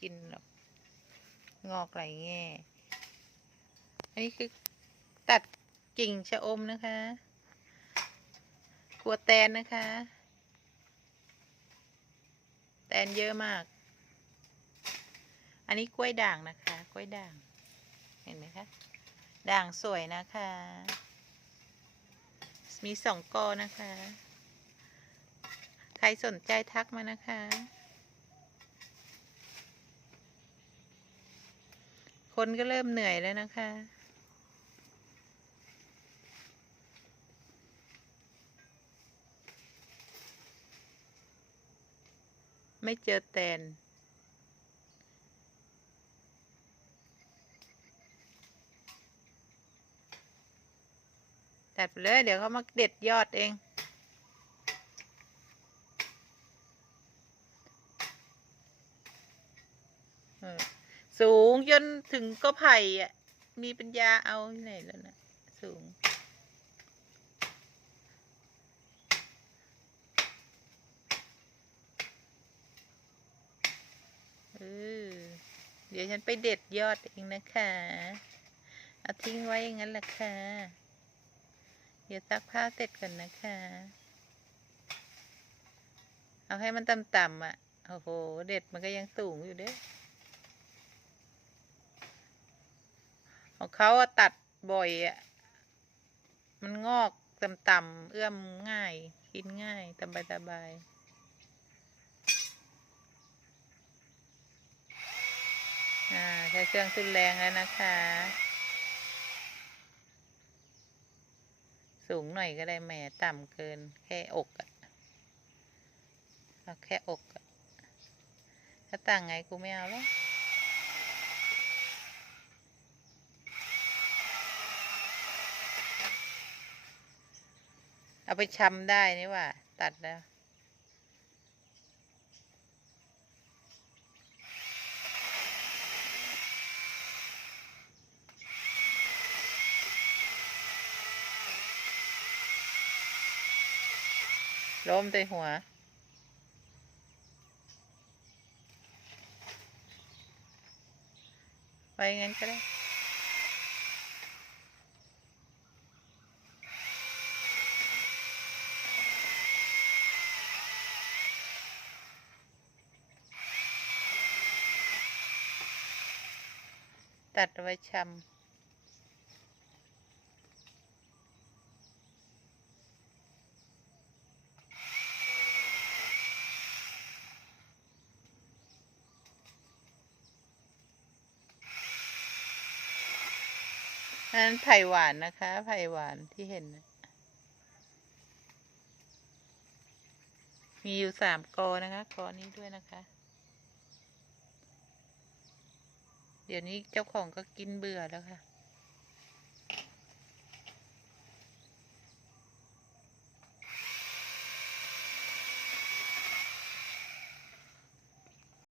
กินหรอกงอกไหลแง่อันนี้คือตัดกิ่งชะอมนะคะกัวแตนนะคะ แตนเยอะมาก อันนี้กล้วยด่างนะคะ กล้วยด่าง เห็นไหมคะ ด่างสวยนะคะ มีสองกอนะคะ ใครสนใจทักมานะคะ คนก็เริ่มเหนื่อยแล้วนะคะ ไม่เจอแตนตัดไปเลยเดี๋ยวเขามาเด็ดยอดเอง เออ สูงจนถึงก็ไผ่อะ มีปัญญาเอาที่ไหนแล้วนะสูง เออ เดี๋ยวฉันไปเด็ดยอดเองนะคะ เอาทิ้งไว้อย่างนั้นแหละค่ะ เดี๋ยวซักผ้าเสร็จก่อนนะคะ เอาให้มันต่ำๆอะ โอ้โห เด็ดมันก็ยังสูงอยู่เด้อ ของเขาตัดบ่อยอะ มันงอกต่ำๆเอื้อมง่าย กินง่ายสบายสบายๆอ่าใช้เครื่องทุนแรงแล้วนะคะ สูงหน่อยก็ได้แหมต่ำเกิน แค่อกอะเอาแค่อกอะถ้าต่างไงกูไม่เอาแล้ว เอาไปชำได้นี่ว่า ตัดแล้วล้มใส่หัว ไปงั้นก็ได้ ตัดไว้ชำนั้นไผ่หวานนะคะ ไผ่หวานที่เห็น มีอยู่สามกอนะคะกอนี้ด้วยนะคะ เดี๋ยวนี้เจ้าของก็กินเบื่อแล้วค่ะ